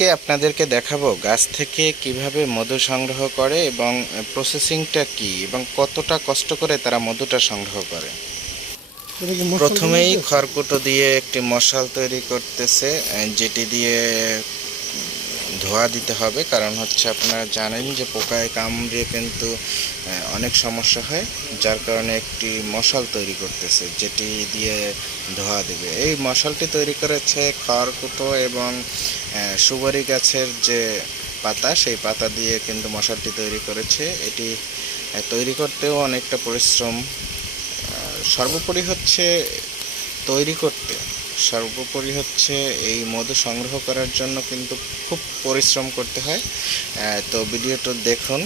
আজকে আপনাদেরকে দেখাবো গাছ থেকে কিভাবে মধু সংগ্রহ করে এবং প্রসেসিংটা কি এবং কতটা কষ্ট করে তারা মধুটা সংগ্রহ করে। প্রথমেই খড়কুটো দিয়ে একটি মশাল তৈরি করতেছে, যেটি দিয়ে ধোয়া দিতে হবে। কারণ হচ্ছে আপনারা জানেন যে পোকায় কামড়ে কিন্তু অনেক সমস্যা হয়, যার কারণে একটি মশাল তৈরি করতেছে যেটি দিয়ে ধোয়া দেবে। এই মশালটি তৈরি করেছে খড়কুটো এবং সুপারি গাছের যে পাতা, সেই পাতা দিয়ে কিন্তু মশালটি তৈরি করেছে। এটি তৈরি করতেও অনেকটা পরিশ্রম। সর্বোপরি হচ্ছে তৈরি করতে সর্বোপরি হচ্ছে এই মধু সংগ্রহ করার জন্য কিন্তু খুব পরিশ্রম করতে হয়। তো ভিডিওটা দেখুন,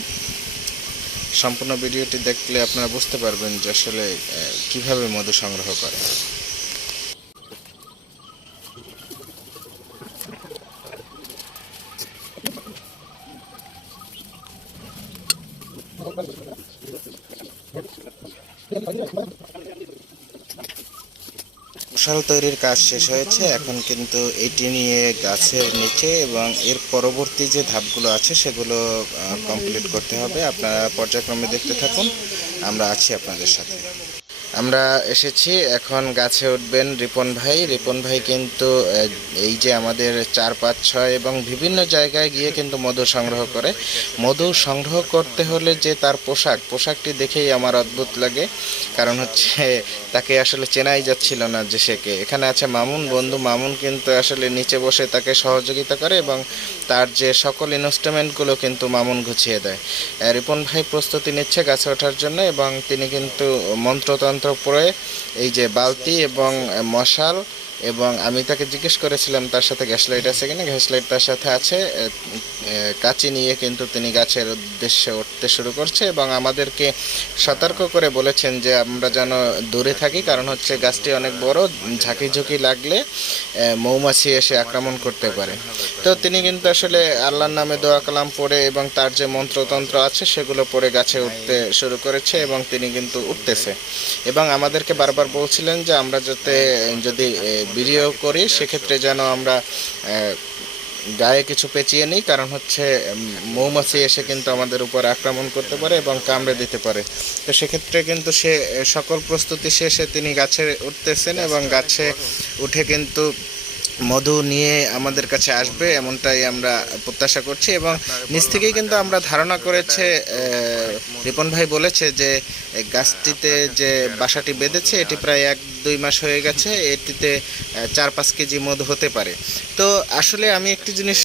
সম্পূর্ণ ভিডিওটি দেখলে আপনারা বুঝতে পারবেন যে আসলে কিভাবে মধু সংগ্রহ করে। মশাল তৈরির কাজ শেষ হয়েছে, এখন কিন্তু এটি নিয়ে গাছের নিচে এবং এর পরবর্তী যে ধাপগুলো আছে সেগুলো কমপ্লিট করতে হবে। আপনারা পর্যায়ক্রমে দেখতে থাকুন, আমরা আছি আপনাদের সাথে। আমরা এসেছি, এখন গাছে উঠবেন রিপন ভাই কিন্তু এই যে আমাদের 4, 5, 6 এবং বিভিন্ন জায়গায় গিয়ে কিন্তু মধু সংগ্রহ করে। মধু সংগ্রহ করতে হলে যে তার পোশাকটি দেখেই আমার অদ্ভুত লাগে। কারণ হচ্ছে তাকে আসলে চেনাই যাচ্ছিল না যে সে কে। এখানে আছে মামুন, বন্ধু মামুন কিন্তু আসলে নিচে বসে তাকে সহযোগিতা করে এবং তার যে সকল ইনস্ট্রুমেন্টগুলো কিন্তু মামুন গুছিয়ে দেয়। রিপন ভাই প্রস্তুতি নিচ্ছে গাছে ওঠার জন্য এবং তিনি কিন্তু মন্ত্রতন্ত্র পরে এই যে বালতি এবং মশাল, এবং আমি তাকে জিজ্ঞেস করেছিলাম তার সাথে গ্যাস লাইট আছে কিনা। গ্যাস লাইট তার সাথে আছে। কাঁচি নিয়ে কিন্তু তিনি গাছের উদ্দেশ্যে উঠতে শুরু করছে এবং আমাদেরকে সতর্ক করে বলেছেন যে আমরা যেন দূরে থাকি, কারণ হচ্ছে গাছটি অনেক বড়, ঝাঁকি লাগলে মৌমাছি এসে আক্রমণ করতে পারে। তো তিনি কিন্তু আসলে আল্লাহর নামে দোয়া কালাম পড়ে এবং তার যে মন্ত্রতন্ত্র আছে সেগুলো পড়ে গাছে উঠতে শুরু করেছে এবং তিনি কিন্তু উঠতেছে এবং আমাদেরকে বারবার বলছিলেন যে আমরা যদি ভিডিও করি সেক্ষেত্রে যেন আমরা গায়ে কিছু পেঁচিয়ে নিই, কারণ হচ্ছে মৌমাছি এসে কিন্তু আমাদের উপর আক্রমণ করতে পারে এবং কামড়ে দিতে পারে। তো সেক্ষেত্রে কিন্তু সে সকল প্রস্তুতি শেষে তিনি গাছে উঠতেছেন এবং গাছে উঠে কিন্তু মধু নিয়ে আমাদের কাছে আসবে এমনটাই আমরা প্রত্যাশা করছি। এবং নিচ থেকেই কিন্তু আমরা ধারণা করেছে, রিপন ভাই বলেছে যে গাছটিতে যে বাসাটি বেঁধেছে এটি প্রায় 1-2 মাস হয়ে গেছে, এটিতে 4-5 কেজি মধু হতে পারে। তো আসলে আমি একটি জিনিস